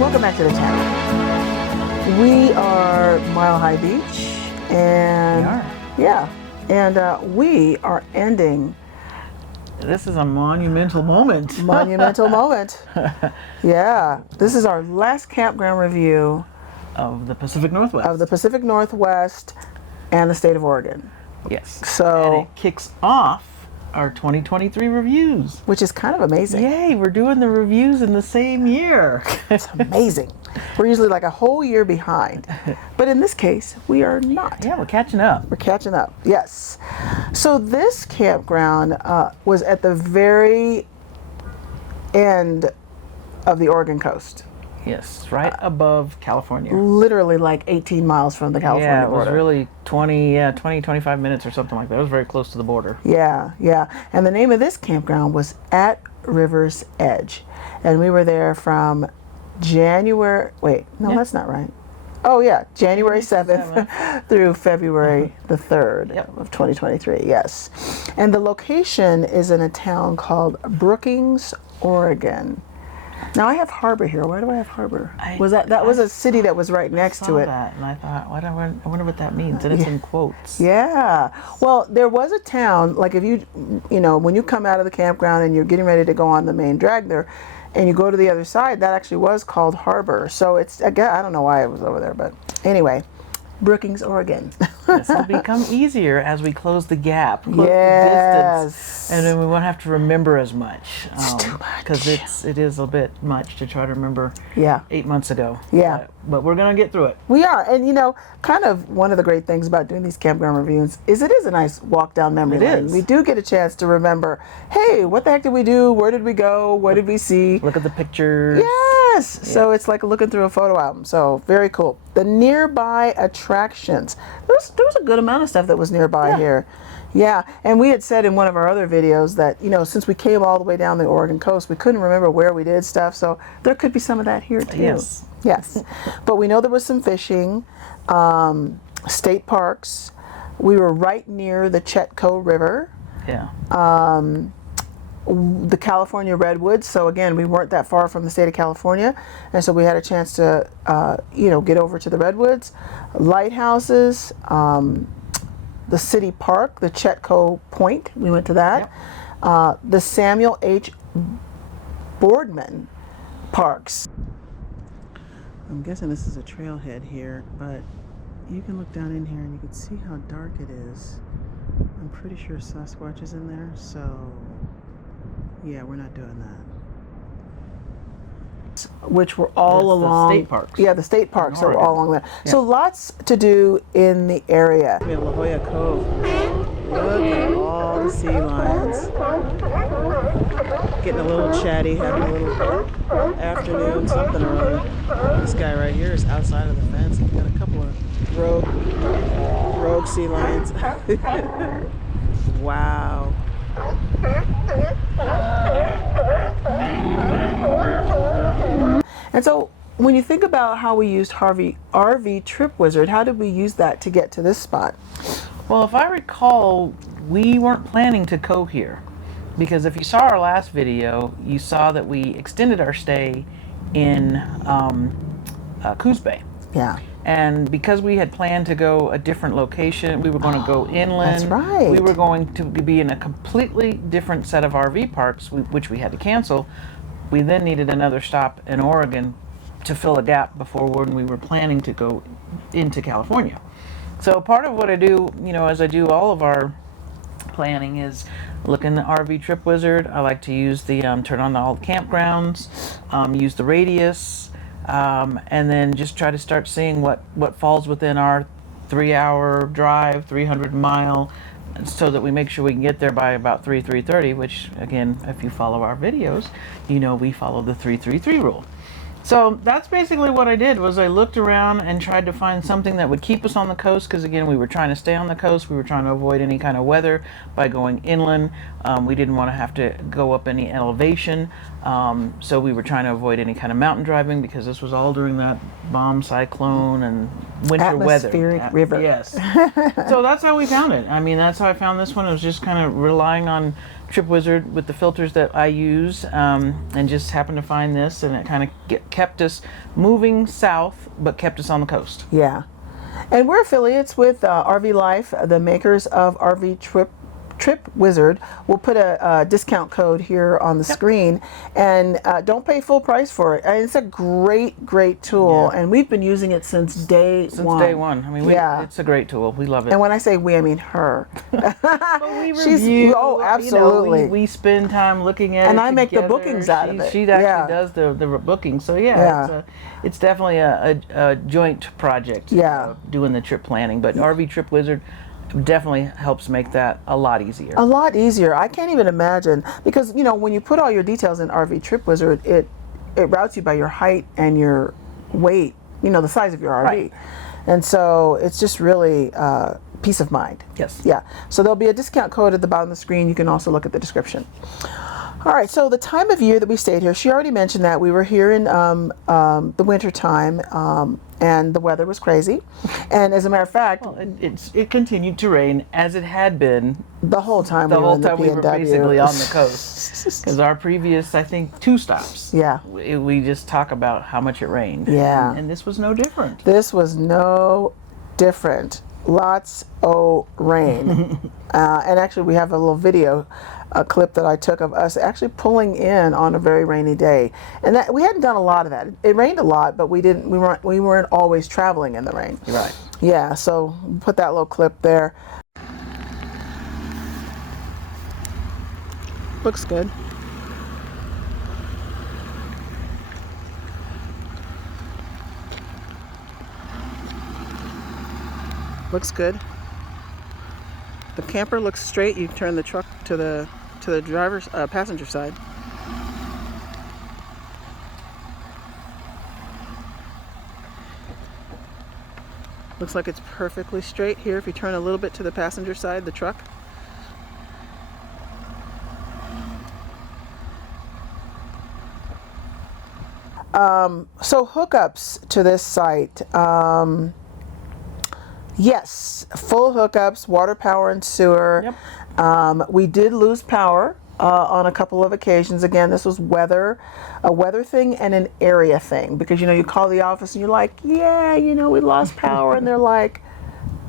Welcome back to the channel. We are Mile High Beach, and we are ending. This is a monumental moment. Monumental moment. Yeah, this is our last campground review of the Pacific Northwest. Of the Pacific Northwest and the state of Oregon. Yes. So and it kicks off our 2023 reviews. Which is kind of amazing. Yay, we're doing the reviews in the same year. It's amazing. We're usually like a whole year behind. But in this case, we are not. Yeah, we're catching up. We're catching up, yes. So this campground was at the very end of the Oregon coast. Yes, right above California. Literally like 18 miles from the California border. Yeah, it was really 25 minutes or something like that. It was very close to the border. Yeah. And the name of this campground was AtRivers Edge. And we were there from January, that's not right. Oh yeah, January 7th through February the 3rd of 2023, yes. And the location is in a town called Brookings, Oregon. Now I have Harbor here. Why do I have Harbor? That was a city that was right next to it. That, and I thought, I wonder what that means. And it's in quotes. Yeah. Well, there was a town, like if when you come out of the campground and you're getting ready to go on the main drag there, and you go to the other side, that actually was called Harbor. So it's, again, I don't know why it was over there, but anyway. Brookings, Oregon. This will become easier as we close the gap, the distance, and then we won't have to remember as much. It's too much. Because it is a bit much to try to remember 8 months ago. Yeah. But we're going to get through it. We are. And, kind of one of the great things about doing these campground reviews is it is a nice walk down memory lane. We do get a chance to remember, hey, what the heck did we do? Where did we go? What did we see? Look at the pictures. Yes. Yeah. So it's like looking through a photo album. So very cool. The nearby attractions. There was a good amount of stuff that was nearby here. Yeah, and we had said in one of our other videos that, since we came all the way down the Oregon coast, we couldn't remember where we did stuff, so there could be some of that here too. Yes. But we know there was some fishing, state parks. We were right near the Chetco River. Yeah. The California redwoods, so again, we weren't that far from the state of California, and so we had a chance to, get over to the redwoods, lighthouses, the city park, the Chetco Point, we went to that, the Samuel H. Boardman parks. I'm guessing this is a trailhead here, but you can look down in here and you can see how dark it is. I'm pretty sure Sasquatch is in there, so yeah, we're not doing that. Which were all along the state parks. Yeah, the state parks are all along there. Yeah. So lots to do in the area. We have La Jolla Cove. Look at all the sea lions. Getting a little chatty, having a little afternoon something or other. This guy right here is outside of the fence. He's got a couple of rogue sea lions. Wow. And so when you think about how we used RV Trip Wizard, how did we use that to get to this spot? Well, if I recall, we weren't planning to cove here, because if you saw our last video, you saw that we extended our stay in Coos Bay. Yeah. And because we had planned to go a different location, we were going to go inland. That's right. We were going to be in a completely different set of RV parks, which we had to cancel. We then needed another stop in Oregon to fill a gap before when we were planning to go into California. So part of what I do, as I do all of our planning, is look in the RV Trip Wizard. I like to use the turn on all the campgrounds, use the radius, and then just try to start seeing what falls within our 3-hour drive, 300-mile, so that we make sure we can get there by about 3:30, which, again, if you follow our videos, we follow the 3-3-3 rule. So that's basically what I did, was I looked around and tried to find something that would keep us on the coast, because again, we were trying to stay on the coast. We were trying to avoid any kind of weather by going inland. We didn't want to have to go up any elevation. So we were trying to avoid any kind of mountain driving, because this was all during that bomb cyclone and winter weather. Atmospheric river. Yes. So that's how we found it. I mean, that's how I found this one. It was just kind of relying on Trip Wizard with the filters that I use, and just happened to find this, and it kind of kept us moving south, but kept us on the coast. Yeah. And we're affiliates with RV Life, the makers of RV Trip Wizard. We'll put a discount code here on the screen, and don't pay full price for it. It's a great tool, and we've been using it since day one. I mean, it's a great tool. We love it. And when I say we, I mean her. But we review. Oh, absolutely. You know, we spend time looking at it. And I make the together. bookings out of it. She actually does the bookings. So it's definitely a joint project. Doing the trip planning, but RV Trip Wizard definitely helps make that a lot easier. A lot easier. I can't even imagine, because you know, when you put all your details in RV Trip Wizard, it routes you by your height and your weight, you know, the size of your RV. Right. And so it's just really peace of mind. Yes. Yeah. So there'll be a discount code at the bottom of the screen. You can also look at the description. All right, so the time of year that we stayed here, she already mentioned that we were here in the winter time, and the weather was crazy. And as a matter of fact, it continued to rain as it had been the whole time we were PNW. basically on the coast. Because our previous, I think, 2 stops, we just talk about how much it rained. Yeah. And this was no different. This was no different. Lots of rain. And actually, we have a little video clip that I took of us actually pulling in on a very rainy day, and that we hadn't done a lot of that. It rained a lot, but we weren't always traveling in the rain. Right. Yeah. So put that little clip there. Looks good. Looks good. The camper looks straight. You turn the truck to the driver's passenger side. Looks like it's perfectly straight here. If you turn a little bit to the passenger side, the truck. So hookups to this site. Yes, full hookups, water, power, and sewer. Yep. We did lose power on a couple of occasions. Again, this was a weather thing and an area thing, because you know, you call the office and you're like, yeah, you know, we lost power, and they're like,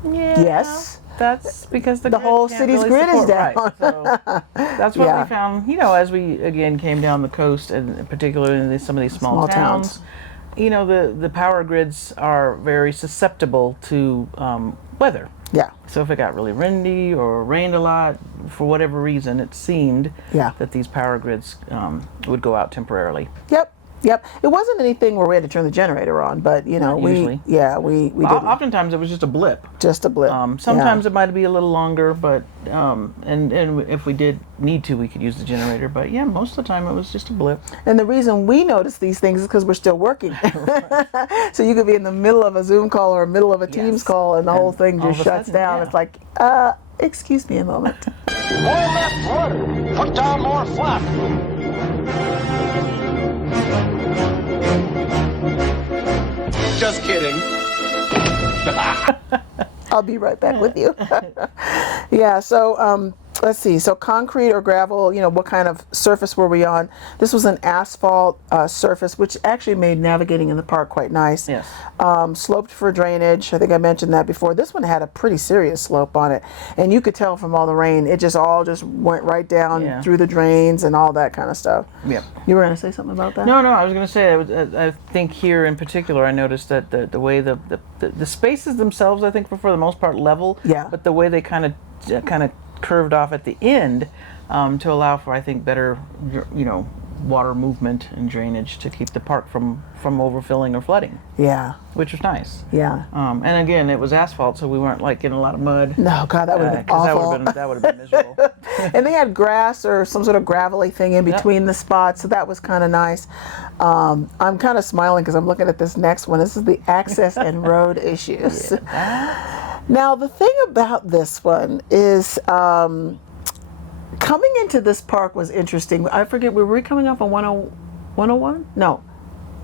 yes. That's because the whole city's grid is down. Right. So that's what we found, you know, as we again came down the coast, and particularly in some of these small towns. You know, the power grids are very susceptible to weather. Yeah. So if it got really windy or rained a lot, for whatever reason, it seemed that these power grids would go out temporarily. Yep. It wasn't anything where we had to turn the generator on, but you know, we did. Oftentimes it was just a blip. Just a blip. Sometimes it might be a little longer, but and if we did need to, we could use the generator. But yeah, most of the time it was just a blip. And the reason we notice these things is because we're still working. So you could be in the middle of a Zoom call or middle of a Teams call, and the whole thing just shuts down. It's like, excuse me a moment. More left rudder. Put down more flap. Just kidding. I'll be right back with you. Yeah, so let's see. So concrete or gravel, you know, what kind of surface were we on? This was an asphalt surface, which actually made navigating in the park quite nice. Yes. Sloped for drainage. I think I mentioned that before. This one had a pretty serious slope on it, and you could tell from all the rain, it just went right down through the drains and all that kind of stuff. Yeah. You were going to say something about that? No, I was going to say, I think here in particular, I noticed that the way the spaces themselves, I think, were for the most part level. Yeah. But the way they kind of curved off at the end to allow for, I think, better, you know, water movement and drainage to keep the park from overfilling or flooding. Yeah. Which was nice. Yeah. And again, it was asphalt, so we weren't like getting a lot of mud. No, God, that would have been awful. That would have been miserable. And they had grass or some sort of gravelly thing in between the spots, so that was kind of nice. I'm kind of smiling because I'm looking at this next one. This is the access and road issues. Now, the thing about this one is coming into this park was interesting. I forget, were we coming up on 101? No.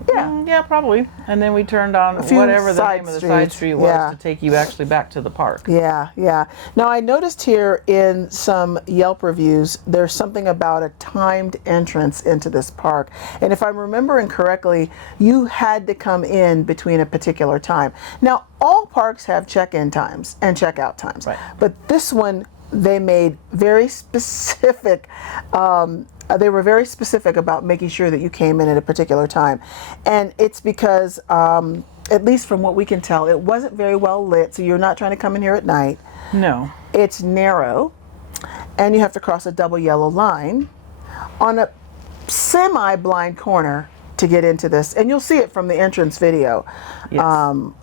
Yeah. Yeah, probably. And then we turned on few whatever the side name of the side streets, street was yeah. to take you actually back to the park. Yeah, yeah. Now I noticed here in some Yelp reviews, there's something about a timed entrance into this park. And if I'm remembering correctly, you had to come in between a particular time. Now, all parks have check-in times and check-out times. Right. But this one, they made very specific, they were very specific about making sure that you came in at a particular time. And it's because, at least from what we can tell, it wasn't very well lit, so you're not trying to come in here at night. No. It's narrow, and you have to cross a double yellow line on a semi-blind corner to get into this. And you'll see it from the entrance video, Yes.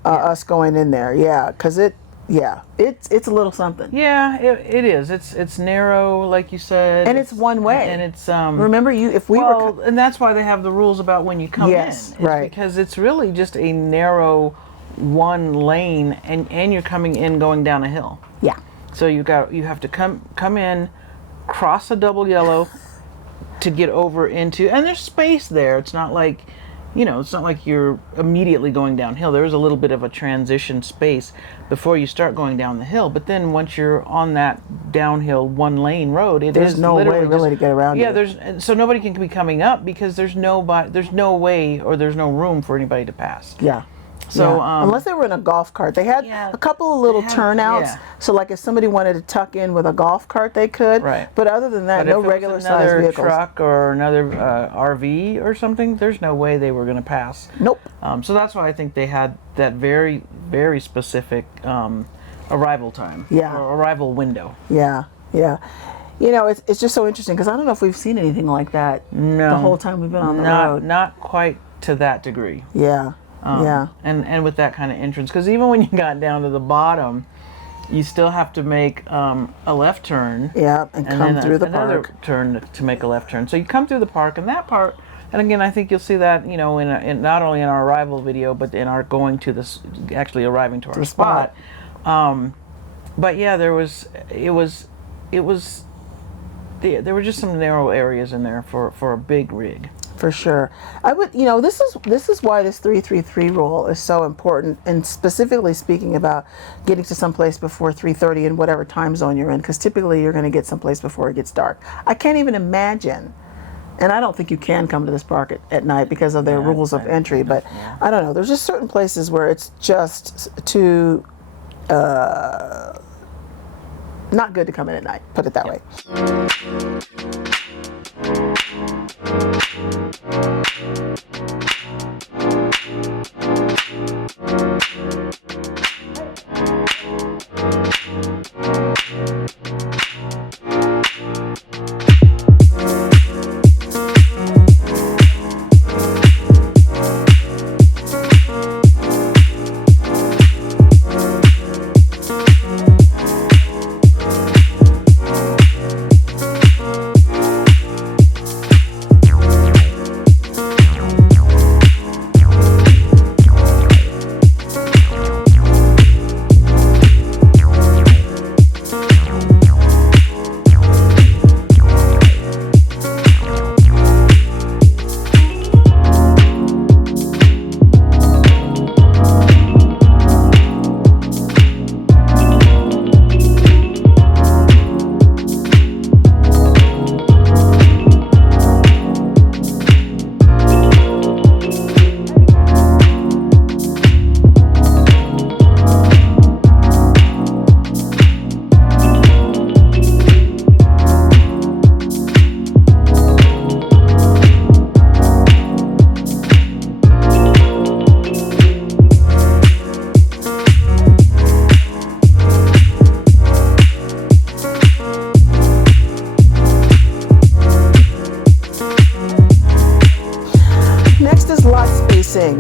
us going in there. Yeah, because it's a little something. Yeah, it is. It's narrow, like you said. And it's one way. And it's Remember, if we well, were... and that's why they have the rules about when you come Yes, in. It's right. Because it's really just a narrow one lane, and you're coming in going down a hill. Yeah. So you have to come in, cross a double yellow to get over into, and there's space there. It's not like, it's not like you're immediately going downhill. There is a little bit of a transition space before you start going down the hill. But then once you're on that downhill one lane road, There's no way really to get around Yeah, it. so nobody can be coming up because there's no way or there's no room for anybody to pass. Yeah. So Yeah. Unless they were in a golf cart, they had Yeah, a couple of little they had- turnouts. yeah. So, like if somebody wanted to tuck in with a golf cart, they could. Right. But other than that, But no if it was regular sized another vehicles. truck or another RV or something, there's no way they were going to pass. Nope. So that's why I think they had that very, very specific arrival time. Yeah. Or arrival window. Yeah. Yeah. It's just so interesting because I don't know if we've seen anything like that No. the whole time we've been on the road. Not quite to that degree. Yeah. Yeah. And with that kind of entrance, because even when you got down to the bottom, you still have to make a left turn. Yeah. And come then through the another park. turn to make a left turn. So you come through the park, and that part, and again, I think you'll see that, in not only in our arrival video, but in our going to this, actually arriving to our the spot. But yeah, there were just some narrow areas in there for a big rig. For sure. I would, this is why this 333 rule is so important, and specifically speaking about getting to someplace before 3:30 in whatever time zone you're in, because typically you're going to get someplace before it gets dark. I can't even imagine, and I don't think you can come to this park at night because of their rules of entry, but I don't know. There's just certain places where it's just too not good to come in at night, put it that way.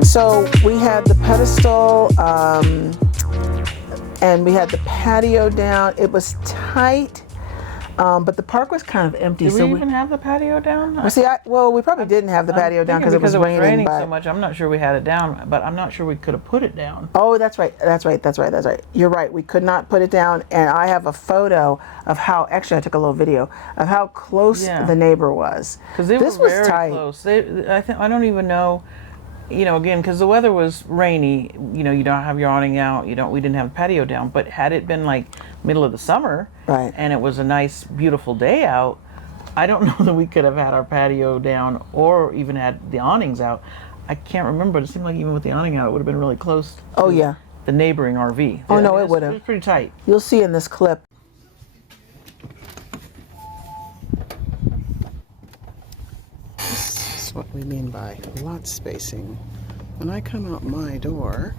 So we had the pedestal, and we had the patio down. It was tight, but the park was kind of empty. Did so we even have the patio down? We probably didn't have the patio down because it was raining. So much. I'm not sure we had it down, but I'm not sure we could have put it down. Oh, that's right. You're right. We could not put it down, and I have a photo of how. Actually, I took a little video of how close the neighbor was. Because they this were was very tight. close. I don't even know. you know, again, because the weather was rainy, you know, you don't have your awning out, we didn't have a patio down, but had it been like middle of the summer, Right. and it was a nice, beautiful day out, I don't know that we could have had our patio down or even had the awnings out. I can't remember, but it seemed like even with the awning out, it would have been really close to Oh, yeah. the neighboring RV. Oh, no, I mean, it would have. It was pretty tight. You'll see in this clip. This is what we mean by lot spacing. When I come out my door,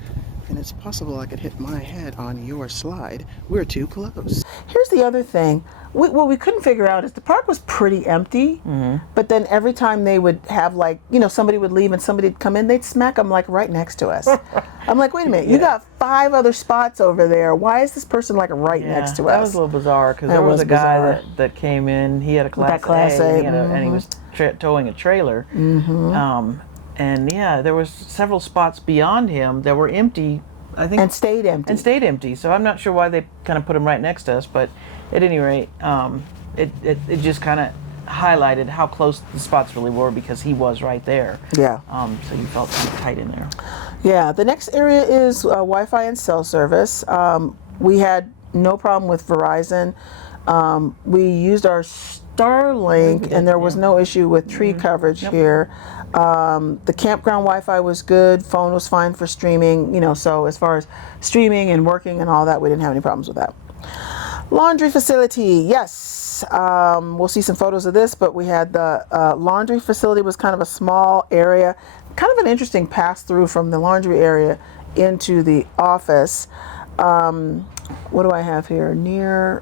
and it's possible I could hit my head on your slide, we're too close. Here's the other thing. What we couldn't figure out is the park was pretty empty, but then every time they would have, like, you know, somebody would leave and somebody'd come in, they'd smack them like right next to us. I'm like, wait a minute, you got 5 other spots over there. Why is this person like right next to us? That was a little bizarre because there was a guy that came in. He had a Class A, and he was towing a trailer. And yeah, there was several spots beyond him that were empty. I think and stayed empty. So I'm not sure why they kind of put him right next to us, but at any rate, it just kind of highlighted how close the spots really were because he was right there. Yeah. So you felt kind of tight in there. Yeah. The next area is Wi-Fi and cell service. We had no problem with Verizon. We used our Starlink, and there was no issue with tree coverage here. The campground Wi-Fi was good. Phone was fine for streaming. You know, so as far as streaming and working and all that, we didn't have any problems with that. Laundry facility, yes. We'll see some photos of this, but we had the laundry facility was kind of a small area, kind of an interesting pass through from the laundry area into the office. What do I have here? Near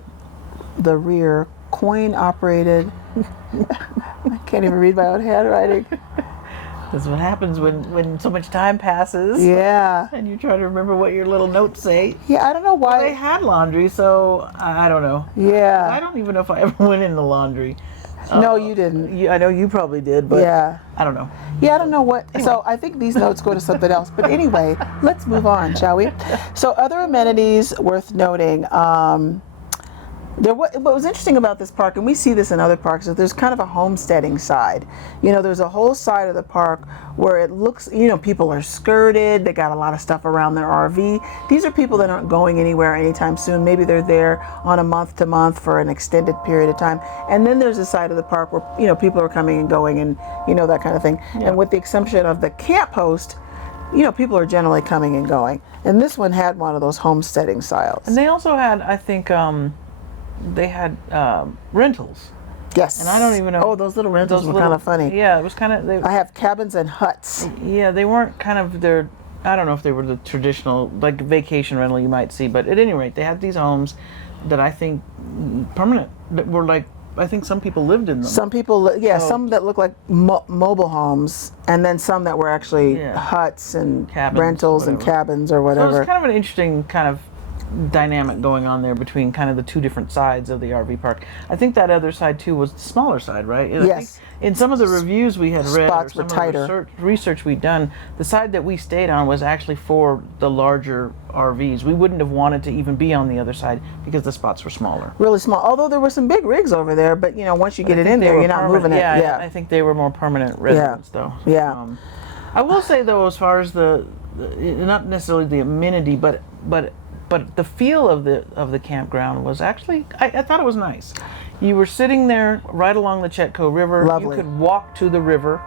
the rear, coin operated. I can't even read my own handwriting. That's what happens when so much time passes. Yeah. And you try to remember what your little notes say. Yeah, I don't know why. Well, they had laundry, so I don't know. Yeah. I don't even know if I ever went in the laundry. No, you didn't. I know you probably did, but yeah. I don't know. Yeah, I don't know what. Anyway. So I think these notes go to something else. But anyway, let's move on, shall we? So other amenities worth noting. What was interesting about this park, and we see this in other parks, is there's kind of a homesteading side. You know, there's a whole side of the park where it looks, you know, people are skirted, they got a lot of stuff around their RV. These are people that aren't going anywhere anytime soon. Maybe they're there on a month to month for an extended period of time. And then there's a side of the park where, you know, people are coming and going and, you know, that kind of thing. Yeah. And with the exception of the camp host, you know, people are generally coming and going. And this one had one of those homesteading styles. And they also had, I think, they had rentals. Yes. And I don't even know. Oh, those little rentals were kind of funny. Yeah, it was kind of. I have cabins and huts. Yeah, they weren't kind of their. I don't know if they were the traditional like vacation rental you might see, but at any rate, they had these homes that I think permanent that were like. I think some people lived in them. Some people, yeah, some that look like mobile homes, and then some that were actually huts and cabins, rentals and cabins or whatever. So it's kind of an interesting kind of dynamic going on there between kind of the two different sides of the RV park. I think that other side too was the smaller side, right? Yes. I think in some of the reviews we had read, spots or were some tighter. of the research we'd done, the side that we stayed on was actually for the larger RVs. We wouldn't have wanted to even be on the other side because the spots were smaller. Really small. Although there were some big rigs over there, but you know, once you get it in there, you're not moving it. Yeah, I think they were more permanent residents though. Yeah. I will say though, as far as the not necessarily the amenity, but the feel of the campground was actually, I thought it was nice. You were sitting there right along the Chetco River. Lovely. You could walk to the river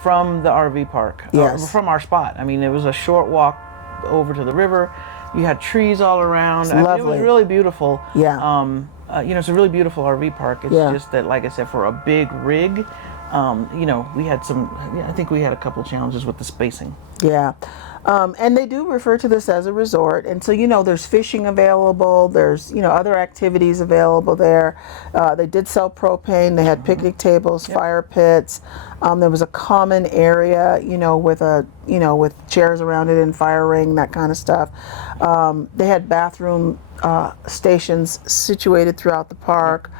from the RV park, from our spot. I mean, it was a short walk over to the river. You had trees all around. I mean, it was really beautiful. Yeah. You know, it's a really beautiful RV park. It's just that, like I said, for a big rig, you know, we had I think we had a couple challenges with the spacing. Yeah. And they do refer to this as a resort. And so, you know, there's fishing available. There's, you know, other activities available there. They did sell propane. They had picnic tables, fire pits. There was a common area, you know, with chairs around it and fire ring, that kind of stuff. They had bathroom stations situated throughout the park.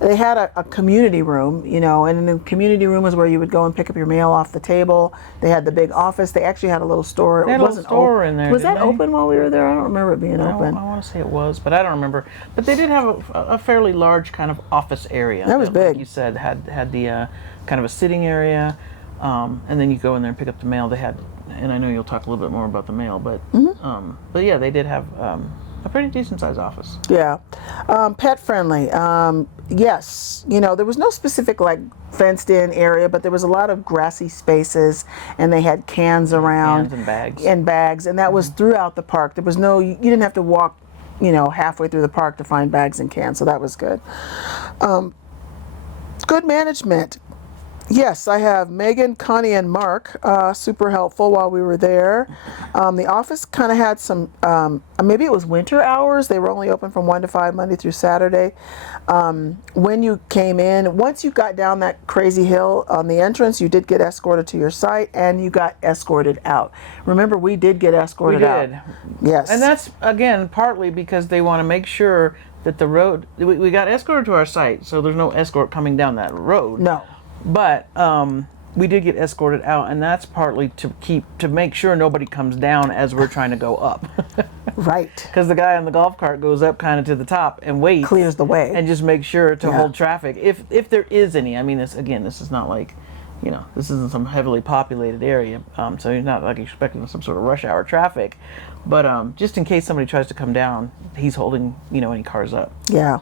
They had a community room, you know, and in the community room was where you would go and pick up your mail off the table. They had the big office. They actually had a little store. They had a little store in there. Was that open while we were there? I don't remember it being open. I want to say it was, but I don't remember. But they did have a fairly large kind of office area. That was big. Like you said, had the kind of a sitting area. and then you go in there and pick up the mail. They had, and I know you'll talk a little bit more about the mail, but yeah, they did have a pretty decent sized office. Yeah. Pet friendly. Yes. There was no specific like fenced in area, but there was a lot of grassy spaces, and they had cans around. Cans and bags. And bags. And that was throughout the park. There was you didn't have to walk, halfway through the park to find bags and cans. So that was good. Good management. Yes, I have Megan, Connie, and Mark, super helpful while we were there. The office kind of had some, maybe it was winter hours. They were only open from 1 to 5, Monday through Saturday. When you came in, once you got down that crazy hill on the entrance, you did get escorted to your site, and you got escorted out. Remember, we did get escorted out. We did. Yes. And that's, again, partly because they want to make sure that the road, we got escorted to our site, so there's no escort coming down that road. No. But we did get escorted out, and that's partly to make sure nobody comes down as we're trying to go up. Right. Because the guy on the golf cart goes up kind of to the top and waits. Clears the way. And just makes sure to hold traffic, if there is any. I mean, this is not like, this isn't some heavily populated area, so you're not like expecting some sort of rush hour traffic. But just in case somebody tries to come down, he's holding, any cars up. Yeah.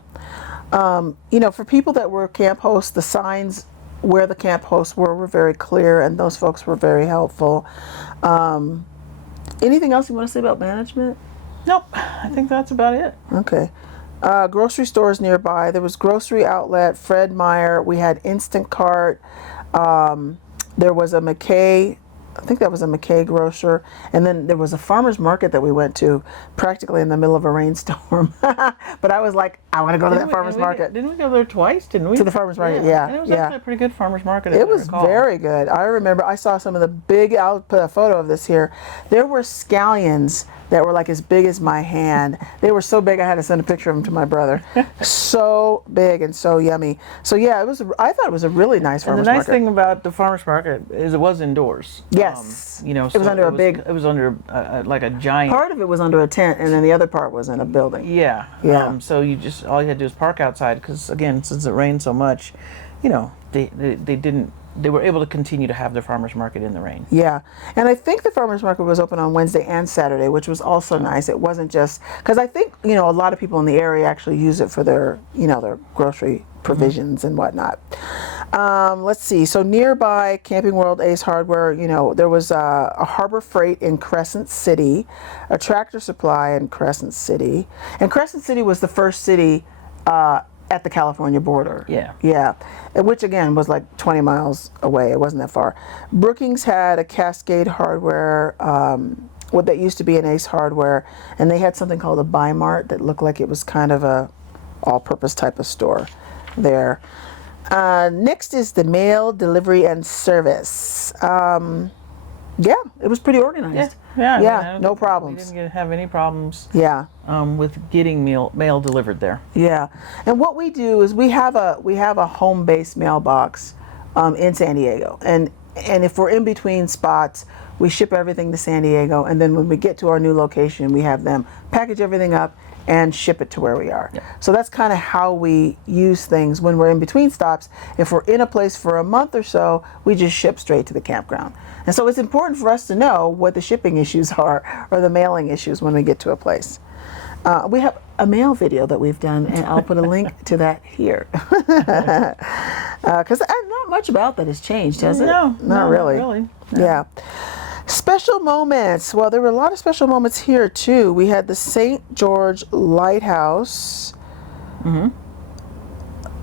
For people that were camp hosts, the signs where the camp hosts were very clear, and those folks were very helpful. Anything else you want to say about management? Nope, I think that's about it. Okay. Grocery stores nearby. There was Grocery Outlet, Fred Meyer. We had Instant Cart. There was a McKay. I think that was a McKay grocer. And then there was a farmer's market that we went to practically in the middle of a rainstorm. But I was like, I want to go to that farmer's market. Didn't we go there twice, didn't we? To the farmer's market, yeah. And it was actually a pretty good farmer's market. It was very good. I remember I saw some of the big, I'll put a photo of this here. There were scallions that were like as big as my hand. They were so big I had to send a picture of them to my brother. So big and so yummy. So yeah, I thought it was a really nice farmer's market. And the nice thing about the farmer's market is it was indoors. Yes. It was under it was under like a giant. Part of it was under a tent, and then the other part was in a building. Yeah. Yeah. So all you had to do was park outside, because again, since it rained so much, they were able to continue to have their farmer's market in the rain. Yeah, and I think the farmer's market was open on Wednesday and Saturday, which was also nice. It wasn't just, because I think, a lot of people in the area actually use it for their, their grocery provisions and whatnot. Let's see, so nearby Camping World, Ace Hardware, there was a Harbor Freight in Crescent City, a Tractor Supply in Crescent City, and Crescent City was the first city at the California border. Yeah. Yeah. Which again was like 20 miles away. It wasn't that far. Brookings had a Cascade Hardware, what that used to be an Ace Hardware, and they had something called a Buy Mart that looked like it was kind of a all-purpose type of store there. Next is the mail delivery and service. Yeah, it was pretty organized. Yeah. No problems. We didn't have any problems. Yeah. With getting mail delivered there. Yeah, and what we do is we have a home-based mailbox in San Diego, and if we're in between spots, we ship everything to San Diego, and then when we get to our new location, we have them package everything up and ship it to where we are. Yep. So that's kind of how we use things when we're in between stops. If we're in a place for a month or so, we just ship straight to the campground. And so it's important for us to know what the shipping issues are or the mailing issues when we get to a place. We have a mail video that we've done, and I'll put a link to that here. Because not much about that has changed, has it? No, not really. Not really. No. Yeah. Special moments. Well, there were a lot of special moments here, too. We had the St. George Lighthouse. Mm-hmm.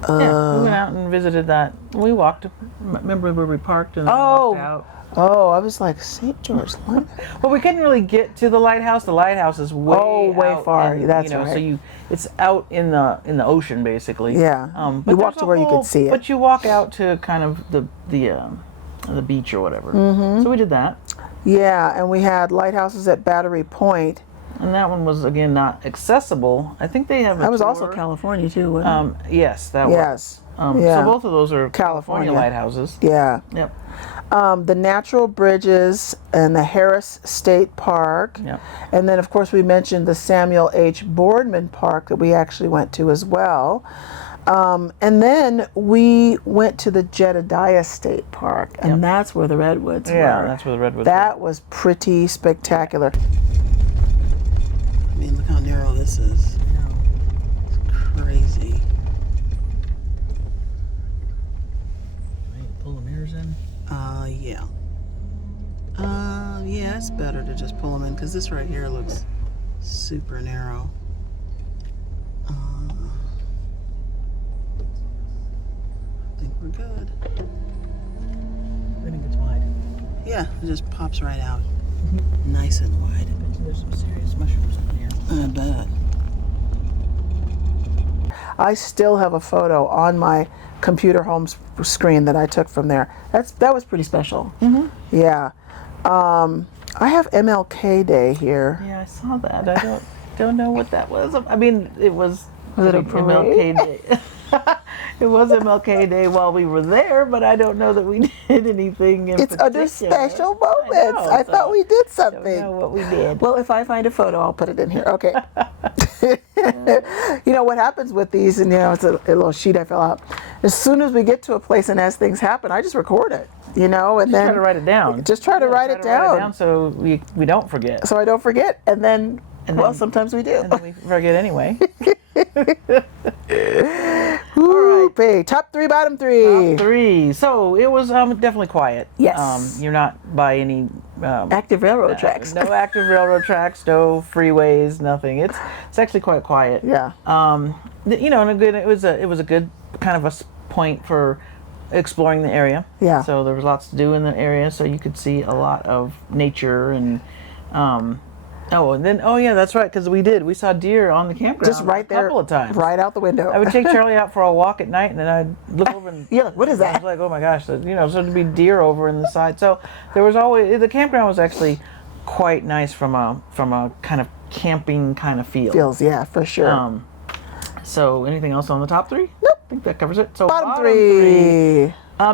Yeah, we went out and visited that. We walked. Remember where we parked and then walked out? Oh, I was like, St. George Lighthouse. Well, we couldn't really get to the lighthouse. The lighthouse is way out, far. And, That's right. So it's out in the ocean basically. Yeah. But you walk to where you could see it. But you walk out to kind of the beach or whatever. Mm-hmm. So we did that. Yeah, and we had lighthouses at Battery Point. And that one was again not accessible. I think they have. That was also California too, wasn't it? Yes, that was. Yes. So both of those are California lighthouses. Yeah. Yep. The Natural Bridges and the Harris State Park. Yep. And then, of course, we mentioned the Samuel H. Boardman Park that we actually went to as well. And then we went to the Jedediah State Park, and that's where the redwoods Yeah, were. that's where the redwoods That was pretty spectacular. I mean, look how narrow this is. It's crazy. Pull the mirrors in. Yeah. Yeah, it's better to just pull them in because this right here looks super narrow. I think we're good. I think it's wide. Yeah, it just pops right out. Nice and wide. There's some serious mushrooms in here. I bet. I still have a photo on my computer home screen that I took from there. That was pretty special. Yeah. I have MLK Day here. Yeah, I saw that. I don't know what that was. I mean, it was. Was it a parade? MLK Day? It was MLK Day while we were there, but I don't know that we did anything in It's under particular. special moments. I thought we did I don't something. know what we did. Well, if I find a photo, I'll put it in here. Okay. You know what happens with these, and it's a little sheet I fill out. As soon as we get to a place and as things happen, I just record it. And then Try to write it down. Just try to write it down. So we don't forget. So I don't forget. And then, then- sometimes we do. And then we forget anyway. Ooh, pay. Top 3, bottom 3. Top 3. So it was definitely quiet. Yes. You're not by any Active railroad tracks. No active railroad tracks, no freeways, nothing. It's actually quite quiet. Yeah. And again, it was a good kind of a point for exploring the area. Yeah. So there was lots to do in the area, so you could see a lot of nature and. That's right, because we saw deer on the campground Just right there. a couple of times. Right out the window. I would take Charlie out for a walk at night, and then I'd look over and You're like, what is I that? was like, oh my gosh, so there'd be deer over in the side. So there was always, the campground was actually quite nice from a kind of camping kind of feel. Feels, yeah, for sure. So anything else on the top 3? Nope. I think that covers it. So bottom 3.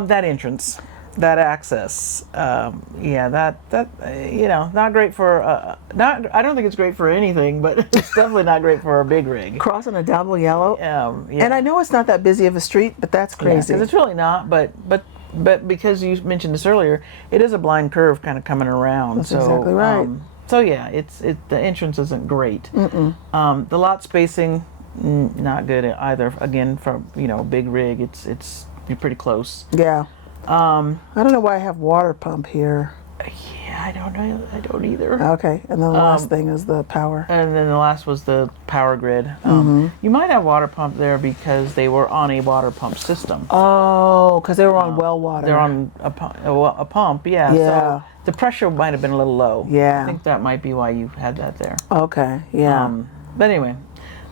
that entrance. That access, not great for, I don't think it's great for anything, but it's definitely not great for a big rig. Crossing a double yellow. Yeah. And I know it's not that busy of a street, but that's crazy. Because it's really not, but because you mentioned this earlier, it is a blind curve kind of coming around. That's exactly right. The entrance isn't great. The lot spacing, not good either. Again, for big rig, it's you're pretty close. Yeah. I don't know why I have water pump here. Yeah, I don't know. I don't either. Okay, and then the last thing is the power. And then the last was the power grid. You might have water pump there because they were on a water pump system. Oh, because they were on well water. They're on a pump, yeah. Yeah. So the pressure might have been a little low. Yeah. I think that might be why you had that there. Okay, yeah. But anyway.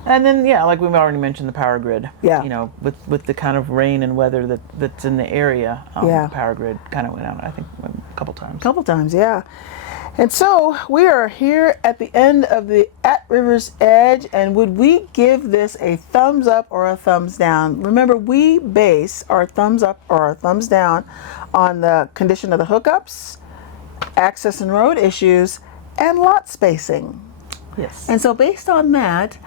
And then, like we've already mentioned, the power grid. Yeah. With the kind of rain and weather that's in the area, Yeah. the power grid kind of went out, I think, a couple times. Couple times, yeah. And so we are here at the end of the AtRivers Edge, and would we give this a thumbs up or a thumbs down? Remember, we base our thumbs up or our thumbs down on the condition of the hookups, access and road issues, and lot spacing. Yes. And so based on that,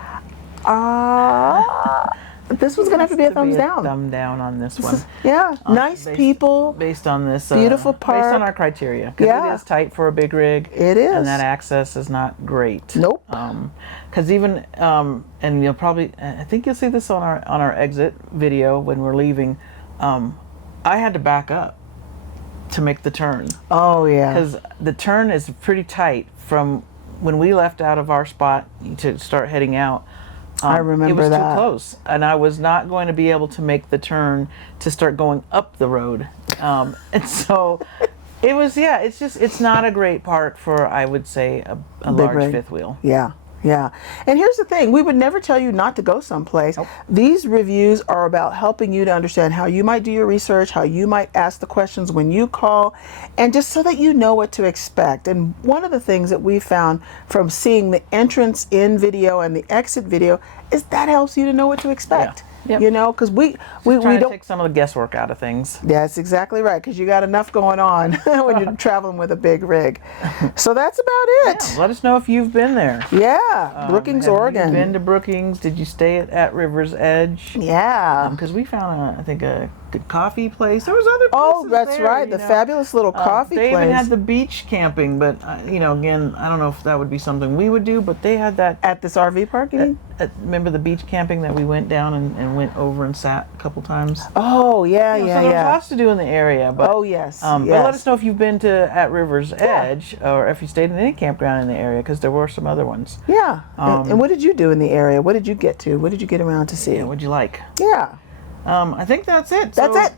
this was going to have to be a thumbs down. Thumb down on this one. Yeah, nice people. Based on this. Beautiful park. Based on our criteria. Because Yeah. it is tight for a big rig. It is. And that access is not great. Nope. Because even, and you'll probably, I think you'll see this on our exit video when we're leaving, I had to back up to make the turn. Oh, yeah. Because the turn is pretty tight from when we left out of our spot to start heading out. I remember it was that. too close, and I was not going to be able to make the turn to start going up the road, and so it was. Yeah, it's not a great park for, I would say, a large rig. fifth wheel. Yeah, yeah. And here's the thing, we would never tell you not to go someplace. Nope. These reviews are about helping you to understand how you might do your research, how you might ask the questions when you call, and just so that you know what to expect. And one of the things that we found from seeing the entrance in video and the exit video is that helps you to know what to expect. Yep. You know, because we Trying to don't. take some of the guesswork out of things. That's exactly right, because you got enough going on when you're traveling with a big rig. So that's about it. Yeah, let us know if you've been there. Yeah, Brookings, Have Oregon. you been to Brookings? Did you stay at Rivers Edge? Yeah. Because we found, I think, a good coffee place. There was other places Oh, that's there, right. you The know. fabulous little coffee They place. even had the beach camping, but again, I don't know if that would be something we would do. But they had that. At this RV park, you mean? Remember the beach camping that we went down and went over and sat a couple times? Oh, yeah, So yeah, there's yeah. lots to do in the area. But, Oh, yes, But let yes. us know if you've been to At Rivers Edge or if you stayed in any campground in the area, because there were some other ones. Yeah. And what did you do in the area? What did you get to? What did you get around to see? Yeah, what'd you like? Yeah. I think that's it. That's So, it.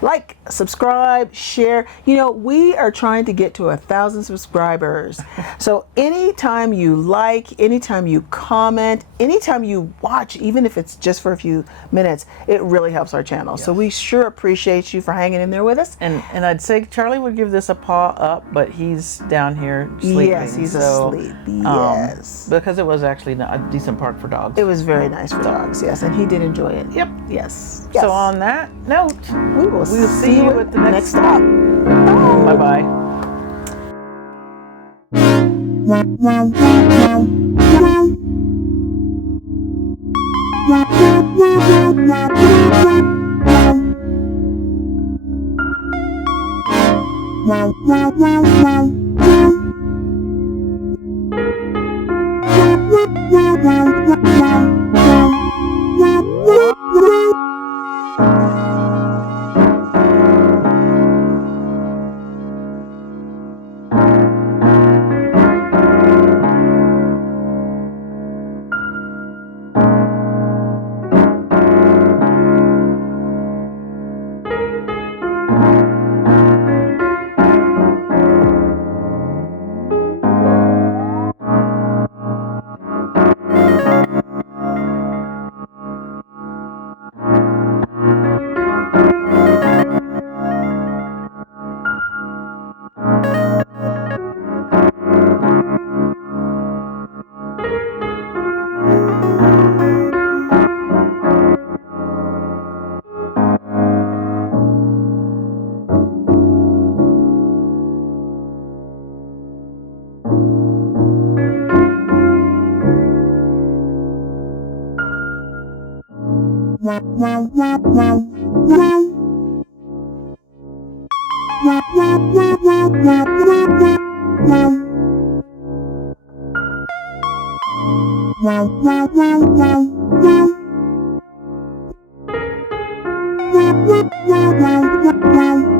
Like, subscribe, share. We are trying to get to 1,000 subscribers. So anytime you like, anytime you comment, anytime you watch, even if it's just for a few minutes, it really helps our channel. So we sure appreciate you for hanging in there with us. and I'd say Charlie would give this a paw up, but he's down here sleeping. Yes, he's so, asleep. Yes. Because it was actually a decent park for dogs. It was very nice for dogs, yes, and he did enjoy it. Yep. Yes. So on that note, we'll see you at the next stop. bye bye. Wow.